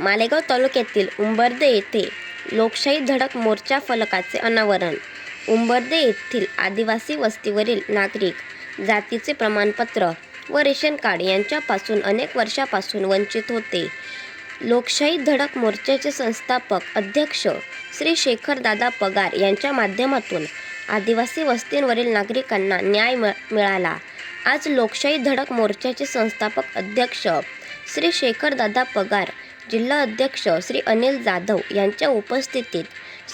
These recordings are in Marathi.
मालेगाव तालुक्यातील उंबर्दे येथे लोकशाही धडक मोर्चा फलकाचे अनावरण. उंबर्दे येथील आदिवासी वस्तीवरील नागरिक जातीचे प्रमाणपत्र व रेशन कार्ड यांच्यापासून अनेक वर्षापासून वंचित होते. लोकशाही धडक मोर्चाचे संस्थापक अध्यक्ष श्री शेखरदादा पगार यांच्या माध्यमातून आदिवासी वस्तींवरील नागरिकांना न्याय मिळाला. आज लोकशाही धडक मोर्चाचे संस्थापक अध्यक्ष श्री शेखरदादा पगार जिल्हा अध्यक्ष श्री अनिल जाधव यांच्या उपस्थितीत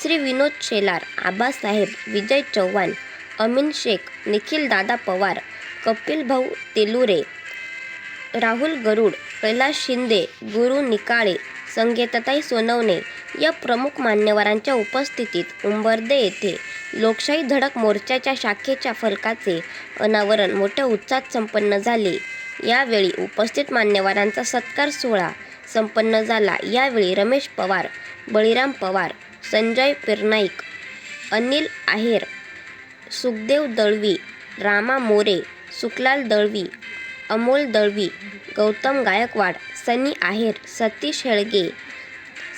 श्री विनोद शेलार आबासाहेब विजय चव्हाण अमीन शेख निखिल दादा पवार कपिल भाऊ तेलुरे राहुल गरुड कैलास शिंदे गुरु निकाळे संगीताताई सोनवणे या प्रमुख मान्यवरांच्या उपस्थितीत उंबर्दे येथे लोकशाही धडक मोर्चाच्या शाखेच्या फलकाचे अनावरण मोठ्या उत्साहात संपन्न झाले. यावेळी उपस्थित मान्यवरांचा सत्कार सोहळा संपन्न झाला. यावेळी रमेश पवार बळीराम पवार संजय पिरनाईक अनिल आहेर सुखदेव दळवी रामा मोरे सुखलाल दळवी अमोल दळवी गौतम गायकवाड सनी आहेर सतीश हेळगे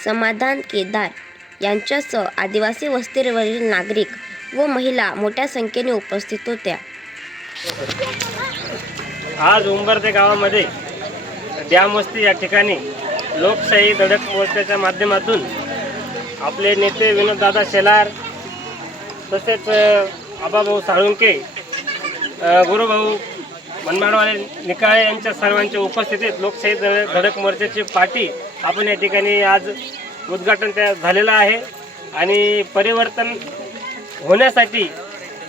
समाधान केदार यांच्यासह आदिवासी वस्तीवरील नागरिक व महिला मोठ्या संख्येने उपस्थित होत्या. आज उंबरते गावामध्ये डॅमवस्ती या ठिकाणी लोकशाही धडक मोर्चाच्या माध्यमातून आपले नेते विनोददादा शेलार तसेच आबाभाऊ साळुंके गुरुभाऊ मनमाडवाले निकाळे यांच्या सर्वांच्या उपस्थितीत लोकशाही धडक मोर्चाची पाठी आपण या ठिकाणी आज उद्घाटन त्या झालेलं आहे. आणि परिवर्तन होण्यासाठी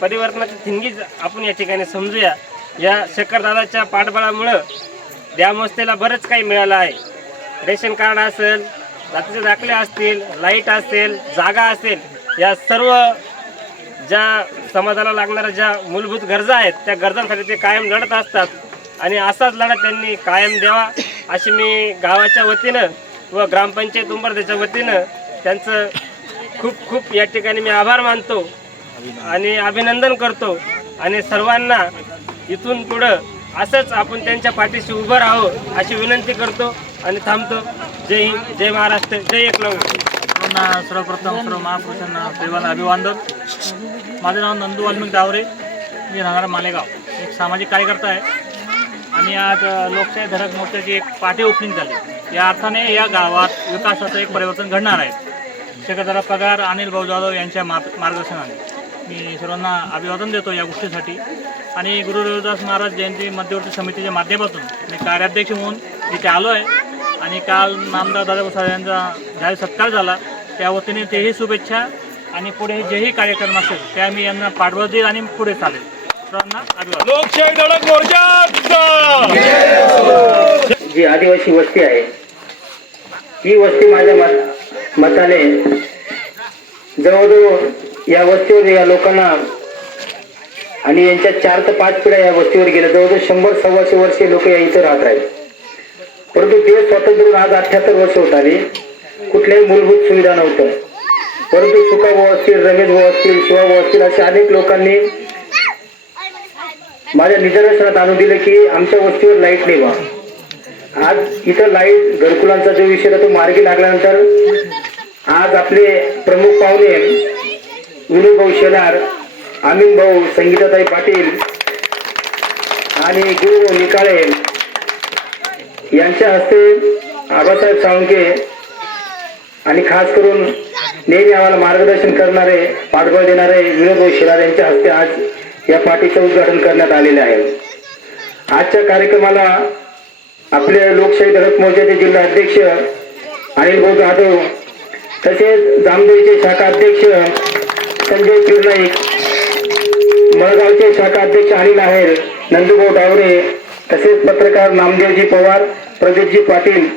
परिवर्तनाची थिंगी आपण या ठिकाणी समजूया. या शेखरदादाच्या पाठबळामुळं द्यामस्तेला बरंच काही मिळालं आहे. रेशन कार्ड असेल जातीचे दाखले असतील लाइट असेल जागा असेल या सर्व ज्या समाजाला लागणाऱ्या ज्या मूलभूत गरजा आहेत त्या गरजांसाठी ते कायम लढत असतात. आणि असाच लढा त्यांनी कायम द्यावा अशी मी गावाच्या वतीनं व ग्रामपंचायत उंबरदेच्या वतीनं त्यांचं खूप खूप या ठिकाणी मी आभार मानतो आणि अभिनंदन करतो. आणि सर्वांना इथून पुढं असंच आपण त्यांच्या पाठीशी उभं राहो अशी विनंती करतो. आणि थांबतो. जय हिंद जय महाराष्ट्र जय एकलव्य. सर्वप्रथम सर्व महापुरुषांना देवाला अभिवादन. माझं नाव नंदू वाल्मिक दावरे. मी राहणार मालेगाव. एक सामाजिक कार्यकर्ता आहे. आणि आज लोकशाही धडक मोर्चाची एक पाठी ओपनिंग झाली. या अर्थाने या गावात विकासाचं एक परिवर्तन घडणार आहे. शेखरदादा पगार अनिल भाऊ जाधव यांच्या मा मार्गदर्शनाने. मी सर्वांना अभिवादन देतो या गोष्टीसाठी. आणि गुरु रविदास महाराज जयंती मध्यवर्ती समितीच्या माध्यमातून मी कार्याध्यक्ष म्हणून इथे आलो आहे. आणि काल नामदार दादा भुसारे यांचा जाहीर सत्कार झाला. त्या वतीने तेही शुभेच्छा आणि पुढे जेही कार्यक्रम असेल ते आम्ही यांना पाठबळ देईल आणि पुढे चालेल. सर्वांना अभिवादन. लोकशाही धडक मोर्चा जी आदिवासी वस्ती आहे ही वस्ती माझ्या मत मताने जवळजवळ या वस्तीवर या लोकांना आणि यांच्या चार ते पाच पिढ्या या वस्तीवर गेल्या. जवळजवळ शंभर सव्वाशे वर्षे लोक या इथं राहत आहेत. परंतु देश स्वातंत्र्य आज अठ्याहत्तर वर्ष होत आली. कुठल्याही मूलभूत सुविधा नव्हतं परंतु सुका भाऊ असतील रमेश भाऊ असतील शिवा भाऊ असतील अशा अनेक लोकांनी माझ्या निदर्शनात आणून दिलं की आमच्या वस्तीवर लाइट नाही बा आज इथं लाइट घरकुलांचा जो विषय आहे तो मार्गी लागल्यानंतर आज आपले प्रमुख पाहुणे विनू भाऊ शेलार आमीन भाऊ संगीताताई पाटील आणि गुरु निकाळे यांच्या हस्ते आबासाहेब साळुंके आणि खास करून नेहमी आम्हाला मार्गदर्शन करणारे पाठबळ देणारे विनोद शिरार यांच्या हस्ते आज या पार्टीचं उद्घाटन करण्यात आलेले आहे. आजच्या कार्यक्रमाला आपले लोकशाही धडक मोर्चाचे जिल्हा अध्यक्ष अनिल भाऊ जाधव तसेच जामदेवीचे शाखा अध्यक्ष संजय किरनाईक मळगावचे शाखा अध्यक्ष अनिल आहेर नंदुभाऊ डावरे तसेच पत्रकार नामदेवजी पवार प्रदीपजी पाटील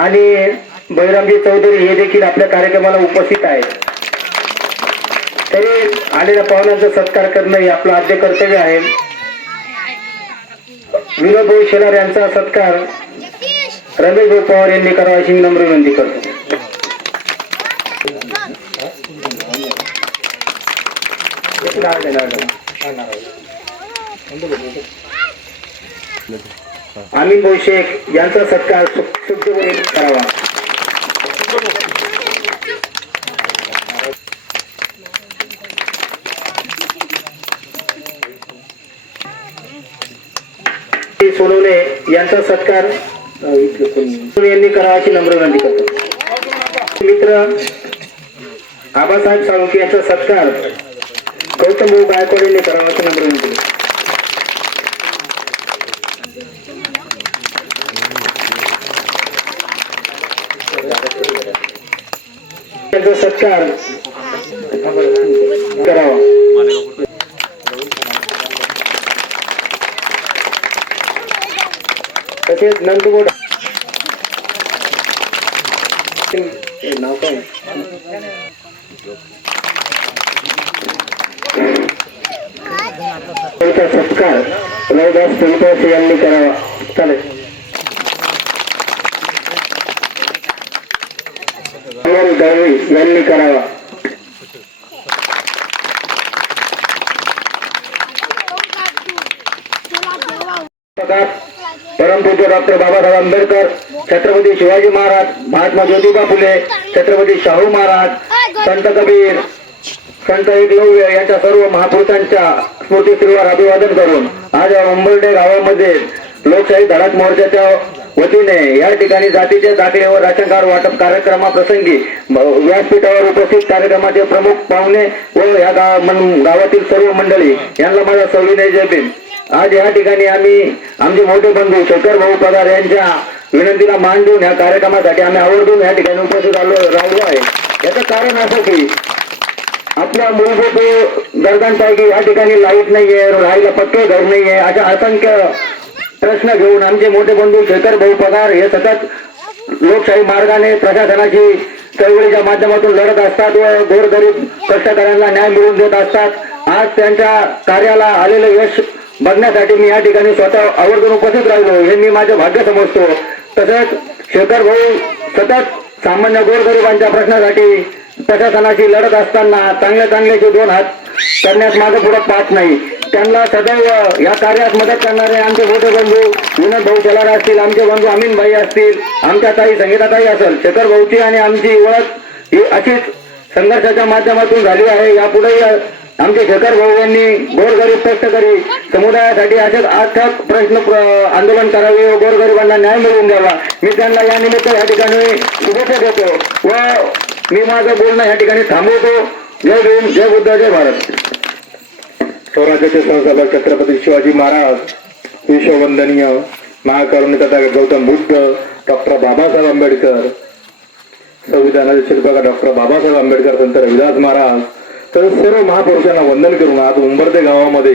आणि बळीरामजी चौधरी हे देखील आपल्या कार्यक्रमाला उपस्थित आहेत. तरी आलेल्या पाहुण्यांचा सत्कार करणं हे आपलं आद्य कर्तव्य आहे. विनोद भाऊ शेलार यांचा सत्कार रमेश भाऊ पवार यांनी करावा अशी मी नम्र विनंती करतो. आम्ही मोशेख यांचा सत्कार शुद्ध करावा. सोनवले यांचा सत्कार यांनी करावा अशी नम्र विनंती करतो. मित्र आबासाहेब साळुंके यांचा सत्कार गौतम भाऊ गायकवाड यांनी करावा अशी नम्र विनंती त्यांचा सत्कार करावा तसेच नंदगोड नाव काय सत्कार। रविदास फुलपास यांनी करावा चालेल यांनी करावा. परमपूज्य डॉक्टर बाबासाहेब आंबेडकर छत्रपती शिवाजी महाराज महात्मा ज्योतिबा फुले छत्रपती शाहू महाराज संत कबीर संत एकलव्य यांच्या सर्व महापुरुषांच्या स्मृतीस्त्रीवर अभिवादन करून आज या उंबरडे गावामध्ये लोकशाही धडक मोर्चाच्या वतीने या ठिकाणी जातीचे दाखलेवर व राशन कार्ड वाटप कार्यक्रमाप्रसंगी व्यासपीठावर उपस्थित कार्यक्रमाचे प्रमुख पाहुणे व या गावातील सर्व मंडळी यांना माझा सविनय जय आज या ठिकाणी आम्ही आमचे मोठे बंधू शेखर भाऊ पगार यांच्या विनंतीला मान देऊन या कार्यक्रमासाठी आम्ही आवर्जून या ठिकाणी उपस्थित आलो राहिलो आहे. याचं कारण असं की आपल्या मूलभूत गरजांपैकी या ठिकाणी लाइट नाहीये राहायला पक्के घर नाहीये अशा असंख्य प्रश्न घेऊन आमचे मोठे बंधू शेखर भाऊ पगार हे सतत लोकशाही मार्गाने प्रशासनाची चळवळीच्या माध्यमातून लढत असतात व गोरगरीब कष्टकऱ्यांना न्याय मिळवून देत असतात. आज त्यांच्या कार्याला आलेलं यश बघण्यासाठी मी या ठिकाणी स्वतः आवर्जून उपस्थित राहिलो. हे मी माझं भाग्य समजतो. तसंच शेखर भाऊ सतत सामान्य गोरगरिबांच्या प्रश्नासाठी प्रशासनाशी लढत असताना चांगल्या चांगल्याचे दोन हात करण्यास माझं पुढे पाहत नाही. त्यांना सदैव या कार्यात मदत करणारे आमचे मोठे बंधू विनोद भाऊ चलार असतील आमचे बंधू अमीनबाई असतील आमच्या ताई संगीताताई असेल शेखर भाऊची आणि आमची ओळख ही अशीच संघर्षाच्या माध्यमातून झाली आहे. यापुढेही आमचे शेखर भाऊ यांनी गोरगरीब कष्टकरी समुदायासाठी असेच अथक प्रश्न आंदोलन करावे व गोरगरिबांना न्याय मिळवून द्यावा. मी त्यांना या निमित्त या ठिकाणी शुभेच्छा देतो व मी माझं बोलणं या ठिकाणी थांबवतो. जय भीम जय बुद्ध जय भारत. स्वराज्याचे संस्थापक छत्रपती शिवाजी महाराज विश्ववंदनीय महाकरुणी तथा गौतम बुद्ध डॉक्टर बाबासाहेब आंबेडकर. संविधानाचे शिल्पकार डॉक्टर बाबासाहेब आंबेडकर संत रविदास महाराज. तर सर्व महापुरुषांना वंदन करून आज उंबरदे गावामध्ये.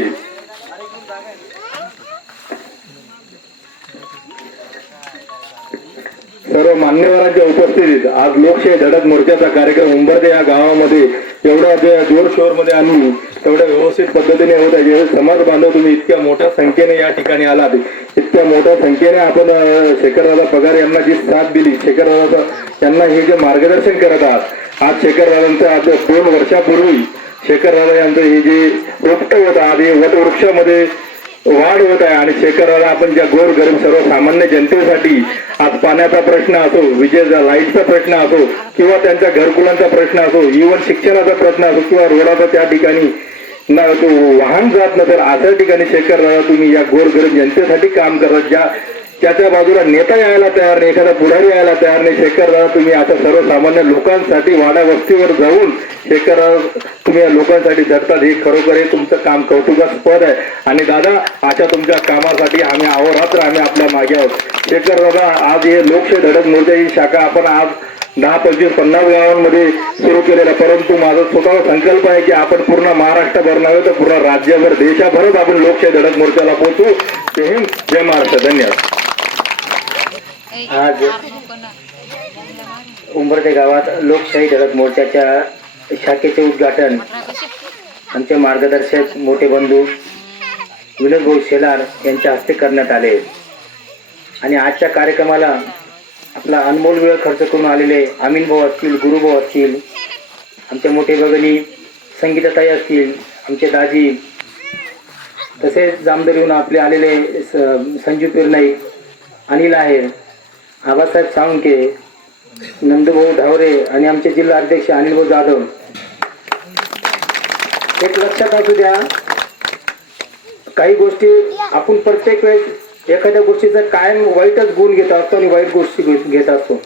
सर्व मान्यवरांच्या उपस्थितीत आज लोकशाही धडक मोर्चाचा कार्यक्रम उंबरदे या गावामध्ये तेवढ्या त्या जोर शोरमध्ये तेवढ्या व्यवस्थित पद्धतीने होत आहे. जे समाज बांधव तुम्ही इतक्या मोठ्या संख्येने या ठिकाणी आलात. इतक्या मोठ्या संख्येने आपण शेखरदादा पगार यांना जी साथ दिली शेखरदादा यांना हे जे मार्गदर्शन करत आहात आज शेखरदादांचं आज दोन वर्षापूर्वी शेखरदादा यांचं हे जे रोपटं होतं आज हे वटवृक्षामध्ये वाढ होत आहे आणि शेखराला आपण ज्या गोर गरीब सर्वसामान्य जनतेसाठी आज पाण्याचा प्रश्न असो विजेचा लाईटचा प्रश्न असो किंवा त्यांच्या घरकुलांचा प्रश्न असो इव्हन शिक्षणाचा प्रश्न असो किंवा रोडाचा त्या ठिकाणी ना तो वाहन जात नसेल अशा ठिकाणी शेखर दादा तुम्ही या गोर गरीब जनतेसाठी काम करत ज्या त्याच्या बाजूला नेता यायला तयार नाही एखादा पुढारी यायला तयार नाही. शेखर दादा तुम्ही आता सर्वसामान्य लोकांसाठी वाडा वस्तीवर जाऊन शेखर तुम्ही या लोकांसाठी झटतात हे खरोखर हे तुमचं काम कौतुकास्पद आहे. आणि दादा अशा तुमच्या कामासाठी आम्ही अहोरात्र आम्ही आपल्या मागे आहोत. शेखर दादा आज हे लोकशाही धडक मोर्चा ही शाखा आपण आज दहा पंचवीस पन्नास गावांमध्ये सुरू केलेला परंतु माझा स्वतः संकल्प आहे की आपण पूर्ण महाराष्ट्रभर नव्हे तर पूर्ण राज्यभर देशाभरच आपण लोकशाही धडक मोर्चाला पोहोचू. ते हिंद जय महाराष्ट्र. धन्यवाद. आज उंबरटे गावात लोकशाही धडक मोर्चाच्या शाखेचे उद्घाटन. आमचे मार्गदर्शक मोठे बंधू विनोद भाऊ शेलार यांच्या हस्ते करण्यात आले. आणि आजच्या कार्यक्रमाला आपला अनमोल वेळ खर्च करून आलेले अमीन भाऊ असतील गुरुभाऊ असतील आमचे मोठे भगिनी संगीताताई असतील आमचे दाजी तसेच जामदरीहून आपले आलेले स- संजू पिरनाईक अनिल आहेर आबासाहेब साळुंके नंदभाऊ ढावरे आणि आमचे जिल्हा अध्यक्ष अनिलभाऊ जाधव. एक लक्षात असू द्या काही गोष्टी आपण प्रत्येक वेळेस एखाद्या गोष्टीचा कायम वाईटच गुण घेत असतो आणि वाईट गोष्टी घेत- घेत असतो.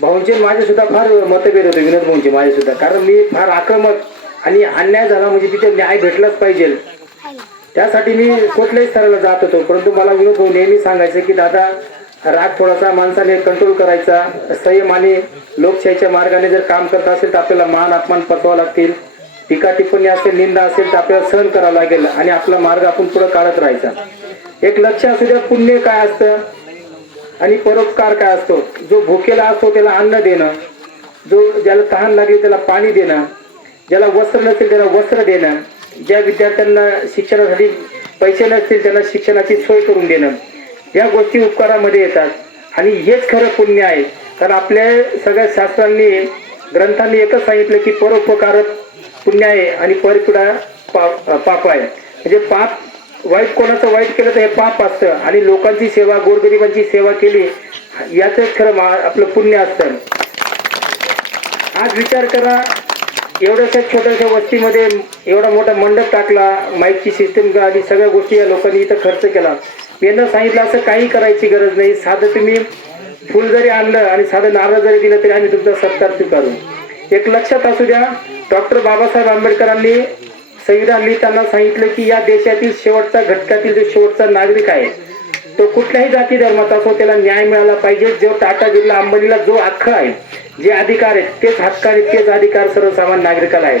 भाऊंचे माझे सुद्धा फार मतभेद होते विनोद भाऊंचे माझे सुद्धा कारण मी फार आक्रमक आणि अन्याय झाला म्हणजे तिथे न्याय भेटलाच पाहिजे. त्यासाठी मी कुठल्याही स्तराला जात होतो परंतु मला विनोद भाऊ नेहमी सांगायचं की दादा राग थोडासा माणसाने कंट्रोल करायचा संयम आणि लोकशाहीच्या मार्गाने जर काम करत असेल तर आपल्याला मान अपमान पचवावं लागतील. टीका टिप्पणी असेल निंदा असेल तर आपल्याला सहन करावं लागेल आणि आपला मार्ग आपण पुढे काढत राहायचा. एक लक्ष असू द्या पुण्य काय असतं आणि परोपकार काय असतो. जो भुकेला असतो त्याला अन्न देणं जो ज्याला तहान लागली त्याला पाणी देणं ज्याला वस्त्र नसेल त्याला वस्त्र देणं ज्या विद्यार्थ्यांना शिक्षणासाठी पैसे नसतील त्यांना शिक्षणाची सोय करून देणं. या गोष्टी उपकारामध्ये येतात. आणि हेच खरं पुण्य आहे. कारण आपल्या सगळ्या शास्त्रांनी ग्रंथांनी एकच सांगितलं की परोपकार पुण्य आहे आणि परपिडा पाप पाप आहे. म्हणजे पाप वाईट कोणाचं वाईट केलं तर हे पाप असतं. आणि लोकांची सेवा गोरगरिबांची सेवा केली याचंच खरं मा- आपलं पुण्य असतं. आज विचार करा एवढ्याशा छोट्याशा वस्तीमध्ये एवढा मोठा मंडप टाकला माईकची सिस्टम आणि सगळ्या गोष्टी या लोकांनी इथं खर्च केला. मी सांगितलं असं काही करायची गरज नाही. साधं तुम्ही फुल जरी आणलं आणि साधं नारळ जरी दिलं तरी आम्ही तुमचा सत्कार स्वीकारू. एक लक्षात असू द्या डॉक्टर बाबासाहेब आंबेडकरांनी संविधान लिहिताना सांगितलं की या देशातील शेवटचा घटकातील जो शेवटचा नागरिक आहे तो कुठल्याही जाती धर्माचा असो त्याला न्याय मिळाला पाहिजे. जो टाटा जिल्हा अंबानीला जो हक्क आहे जे अधिकार आहेत तेच हक्क आणि तेच अधिकार सर्वसामान्य नागरिकाला आहेत.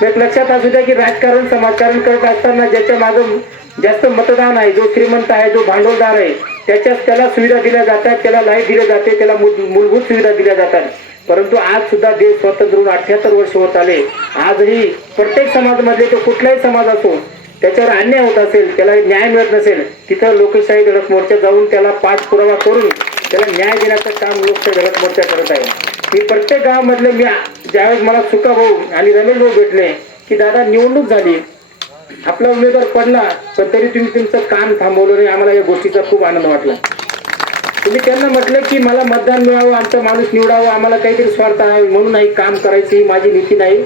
मग एक लक्षात असू द्या की राजकारण समाजकारण करत असताना ज्याच्या मागं जास्त मतदान आहे जो श्रीमंत आहे जो भांडवलदार आहे त्याच्याच त्याला सुविधा दिल्या जातात त्याला लाइट दिले जाते त्याला मूल- मूलभूत सुविधा दिल्या जातात. परंतु आज सुद्धा देश स्वतंत्र होऊन अठ्याहत्तर वर्ष होत आले. आजही प्रत्येक समाजमध्ये तो कुठलाही समाज असो त्याच्यावर अन्याय होत असेल त्याला न्याय मिळत नसेल तिथं लोकशाही धडक मोर्चा जाऊन त्याला पाठपुरावा करून त्याला न्याय देण्याचं काम लोकशाही धडक मोर्चा करत आहे. मी प्रत्येक गावामधले मी ज्यावेळेस मला सुका भाऊ आणि रमेश भाऊ भेटले की दादा निवडणूक झाली. आपला उमेदवार पडला पण तरी तुम्ही तुमचं काम थांबवलं नाही. आम्हाला या गोष्टीचा खूप आनंद वाटला. तुम्ही त्यांना म्हटलं की मला मतदान मिळावं आमचा माणूस निवडावं आम्हाला काहीतरी स्वार्थ आहे म्हणून नाही काम करायची ही माझी नीती नाही.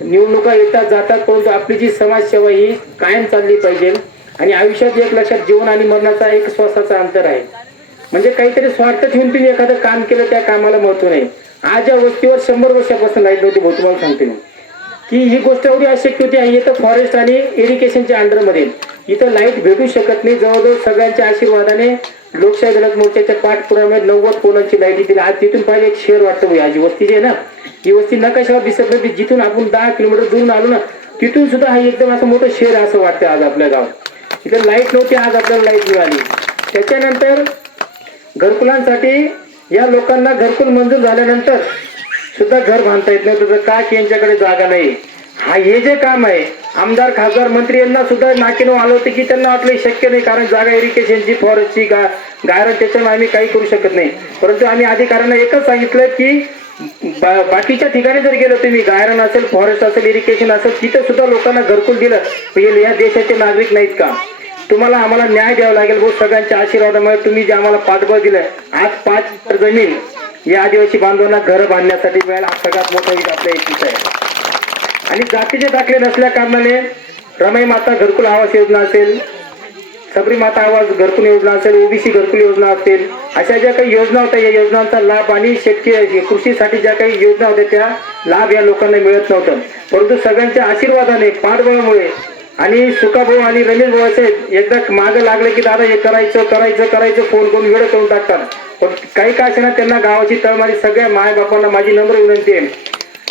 निवडणुका येतात जातात परंतु आपली जी समाजसेवा ही कायम चालली पाहिजे. आणि आयुष्यात एक लक्षात जीवन आणि मरणाचा एक श्वासाचा अंतर आहे. म्हणजे काहीतरी स्वार्थ ठेवून तुम्ही एखादं काम केलं त्या कामाला महत्त्व नाही. आज या वस्तीवर शंभर वर्षापासून लाइट नव्हती भाऊ तुम्हाला सांगते मी. की ही गोष्ट एवढी अशक्य होती आहे इथं फॉरेस्ट आणि इरिगेशनच्या अंडरमध्ये इथं लाइट भेटू शकत नाही. जवळजवळ सगळ्यांच्या आशीर्वादाने लोकशाही दलात मोर्चाच्या पाठपुराव्यात नव्वद पोलांची लाइट दिली आज तिथून पाहिजे एक शेअर वाटतं आज वस्ती जी आहे ना. ही वस्ती नकाशावर दिसत नाही जिथून आपण दहा किलोमीटर दूरून आलो ना तिथून सुद्धा हा एकदम असं मोठं शेअर असं वाटतं आज आपल्या गाव इथं लाइट नव्हती आज आपल्याला लाइट मिळाली. त्याच्यानंतर घरकुलांसाठी या लोकांना घरकुल मंजूर झाल्यानंतर सुद्धा घर बांधता येत नाही तुझं काय की यांच्याकडे जागा नाही. हा हे जे काम आहे आमदार खासदार मंत्री यांना सुद्धा नाकेनं आलं होतं की त्यांना वाटलं शक्य नाही कारण जागा इरिगेशनची फॉरेस्टची गा गायरन त्याच्यामुळे आम्ही काही करू शकत नाही. परंतु आम्ही अधिकाऱ्यांना एकच सांगितलं की बा- बाकीच्या ठिकाणी जर गेलो तुम्ही गायरन असेल फॉरेस्ट असेल इरिगेशन असेल तिथं सुद्धा लोकांना घरकुल दिलं म्हणजे या देशाचे नागरिक नाहीत का? तुम्हाला आम्हाला न्याय द्यावा लागेल भाऊ सगळ्यांच्या आशीर्वादामुळे तुम्ही जे आम्हाला पाठबळ दिलं आज पाच जमीन या आदिवासी बांधवांना घर बांधण्यासाठी मिळायला सगळ्यात मोठा विजय आपल्या इच्छित आहे. आणि जातीचे दाखले नसल्या कारणाने रमाई माता घरकुल आवास योजना असेल सबरी माता आवास घरकुल योजना असेल ओबीसी घरकुल योजना असेल अशा ज्या काही योजना होत्या या योजनांचा लाभ आणि शेतकरी कृषीसाठी ज्या काही योजना होत्या त्या लाभ या लोकांना मिळत नव्हतं परंतु सगळ्यांच्या आशीर्वादाने पाठबळामुळे आणि सुकाभाऊ आणि रमेश भाऊ असे एकदा मागं लागले की दादा हे करायचं करायचं करायचं फोन करून वेळ करून टाकतात. पण काही का असेना त्यांना गावाची तळमारी सगळ्या माय बापांना माझी नम्र विनंती आहे.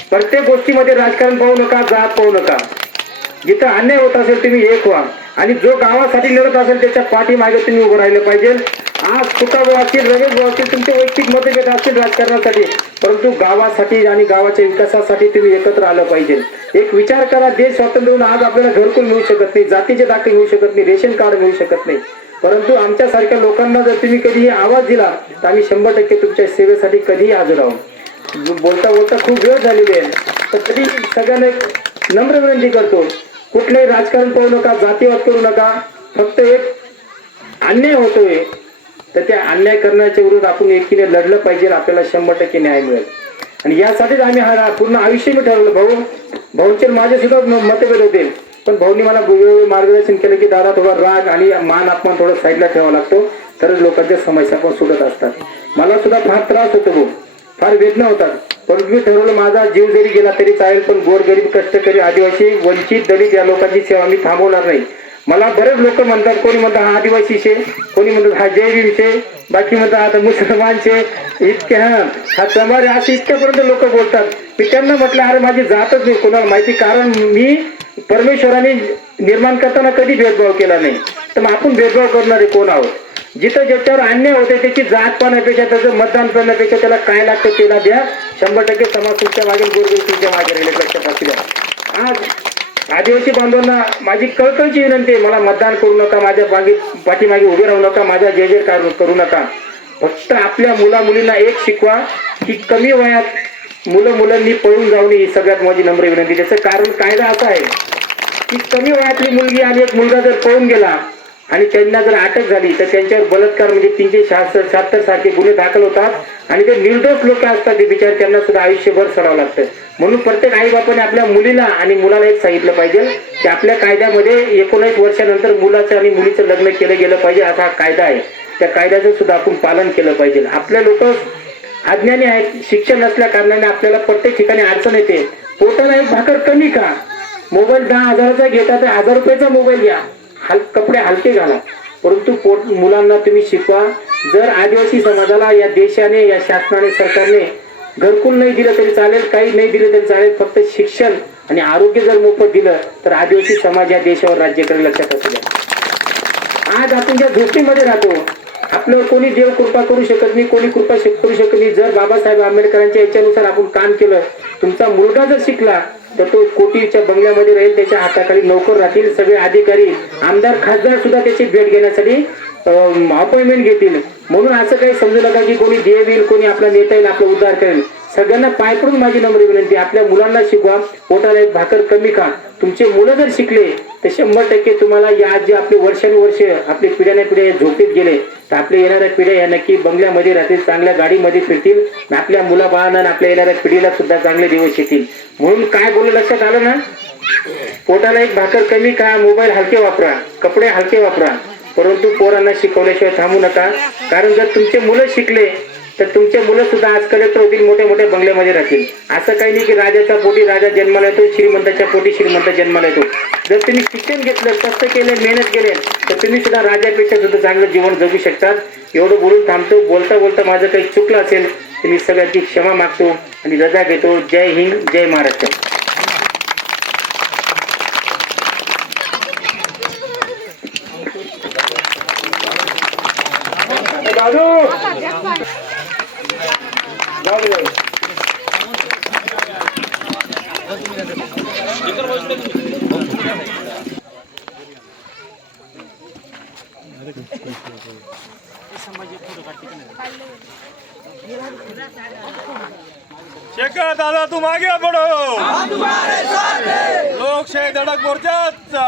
प्रत्येक गोष्टीमध्ये राजकारण पाहू नका जात पाहू नका. जिथं अन्याय होत असेल तुम्ही एक व्हा. आणि जो गावासाठी लढत असेल त्याच्या पाठीमागे तुम्ही उभं राहिलं पाहिजे. आज तुकाभाऊ असतील रमेश भाऊ असतील तुमचे वैयक्तिक मतभेद असतील राजकारणासाठी परंतु गावासाठी आणि गावाच्या विकासासाठी तुम्ही एकत्र आलं पाहिजे. एक विचार करा देश स्वातंत्र्य होऊन आज आपल्याला घरकुल मिळू शकत नाही जातीचे दाखले मिळू शकत नाही रेशन कार्ड मिळू शकत नाही. परंतु आमच्यासारख्या लोकांना जर तुम्ही कधीही आवाज दिला तर आम्ही शंभर टक्के तुमच्या सेवेसाठी कधीही हजर आहोत. बोलता बोलता खूप वेळ झालेली आहे. तर तरी सगळ्यांना एक नम्र विनंती करतो कुठलंही राजकारण पाहू नका जातीवाद करू नका फक्त एक अन्याय होतोय तर त्या अन्याय करण्याच्या विरुद्ध आपण एकीने लढलं पाहिजे आपल्याला शंभर टक्के न्याय मिळेल. आणि यासाठीच आम्ही हा पूर्ण आयुष्य मी ठरवलं भाऊ. भाऊंचे माझे सुद्धा मतभेद होते पण भाऊनी मला वेळोवेळी मार्गदर्शन केलं की दादा थोडा राग आणि मान अपमान थोडं साईडला ठेवावा लागतो तरच लोकांच्या समस्या पण सुटत असतात. मला सुद्धा फार त्रास होतो भाऊ. फार वेदना होतात. परंतु मी ठरवलं माझा जीव जरी गेला तरी चालेल पण गोरगरीब कष्टकरी आदिवासी वंचित दलित या लोकांची सेवा मी थांबवणार नाही. मला बरेच लोक म्हणतात कोणी म्हणतात हा आदिवासी शे कोणी म्हणतात हा जैवी शे बाकी म्हणतात आता मुसलमान शे इतके हा हा समाज असे इतक्यापर्यंत लोक बोलतात. मी त्यांना म्हटलं अरे माझी जातच नाही कोणाला माहिती कारण मी परमेश्वराने निर्माण करताना कधी भेदभाव केला नाही. तर मग आपण भेदभाव करणारे कोण आहोत? जिथं ज्याच्यावर अन्याय होते त्याची जात पाहण्यापेक्षा त्याचं मतदान करण्यापेक्षा त्याला काय लागतं त्याला द्या. शंभर टक्के समाज तुमच्या मागे गोरगरीब तुमच्या मागे राहिले लक्षात असू द्या आज आदिवासी बांधवांना माझी कळकळची विनंती आहे मला मतदान करू नका माझ्या मागे पाठीमागे उभे राहू नका माझा जे जे करू नका. फक्त आपल्या मुला मुलींना एक शिकवा की कमी वयात मुलं मुलांनी पळून जाऊ नये ही सगळ्यात माझी नम्र विनंती त्याचं कारण कायदा असा आहे की कमी वयातली मुलगी आणि एक मुलगा जर पळून गेला आणि त्यांना जर अटक झाली तर त्यांच्यावर बलात्कार म्हणजे तीनशे शहात्तर शहात्तर सारखे गुन्हे दाखल होतात. आणि ते निर्दोष लोक असतात ते बिचार त्यांना सुद्धा आयुष्यभर सडावं लागतं. म्हणून प्रत्येक आई बापाने आपल्या मुलीला आणि मुलाला एक सांगितलं पाहिजे की आपल्या कायद्यामध्ये एकोणीस वर्षानंतर मुलाचं आणि मुलीचं लग्न केलं गेलं पाहिजे असा हा कायदा आहे. त्या कायद्याचं सुद्धा आपण पालन केलं पाहिजे. आपल्या लोक अज्ञानी आहेत शिक्षण नसल्या कारणाने आपल्याला प्रत्येक ठिकाणी अडचण येते. पोटाला एक भाकर कमी का? मोबाईल दहा हजाराचा घेता तर हजार रुपयाचा मोबाईल घ्या. हल कपडे हलके घाला. परंतु पोट मुलांना तुम्ही शिकवा. जर आदिवासी समाजाला या देशाने या शासनाने सरकारने घरकुल नाही दिलं तरी चालेल काही नाही दिलं तरी चालेल फक्त शिक्षण आणि आरोग्य जर मोफत दिलं तर आदिवासी समाज या देशावर राज्य करेल लक्षात असू द्या. आज आपण ज्या झोपडीमध्ये राहतो आपल्यावर कोणी देव कृपा करू शकत नाही कोणी कृपा करू शकत नाही. जर बाबासाहेब आंबेडकरांच्या याच्यानुसार आपण काम केलं तुमचा मुलगा जर शिकला तर तो कोटीच्या बंगल्यामध्ये राहील त्याच्या हाताखाली नोकर राहतील. सगळे अधिकारी आमदार खासदार सुद्धा त्याची भेट घेण्यासाठी अपॉइंटमेंट घेतील. म्हणून असं काही समजू नका की कोणी देव येईल कोणी आपला नेता येईल आपला उद्धार करेल. सगळ्यांना पाय पडून माझी नम्र विनंती आपल्या मुलांना शिकवा. पोटाला एक भाकर कमी खा. तुमचे मुलं जर शिकले तर शंभर टक्के तुम्हाला या जे आपले वर्षानुवर्ष आपले पिढ्याने पिढ्या झोपेत गेले तर आपल्या येणाऱ्या पिढ्या या नक्की बंगल्यामध्ये राहतील चांगल्या गाडीमध्ये फिरतील आपल्या मुलाबाळांना आपल्या येणाऱ्या पिढीला सुद्धा चांगले दिवस येतील. म्हणून काय बोललं लक्षात आलं ना? पोटाला एक भाकर कमी खा मोबाईल हलके वापरा कपडे हलके वापरा. परंतु पोरांना शिकवल्याशिवाय थांबू नका. कारण जर तुमचे मुलं शिकले तर तुमचे मुलं सुद्धा आज कलेक्टर होतील मोठ्या मोठ्या बंगल्यामध्ये राहतील. असं काही नाही की राजाच्या पोटी राजा जन्माला येतो श्रीमंताच्या पोटी श्रीमंत जन्माला येतो. जर तुम्ही शिक्षण घेतलं कष्ट केले मेहनत केले तर तुम्ही सुद्धा राजापेक्षा सुद्धा चांगलं जीवन जगू शकतात. एवढं बोलून थांबतो. बोलता बोलता माझं काही चुकलं असेल तर मी सगळ्यांची क्षमा मागतो आणि रजा घेतो. जय हिंद जय महाराष्ट्र. दादू! शेखर दादा तू मागे पडो लोकशाही धडक मोर्चाचा.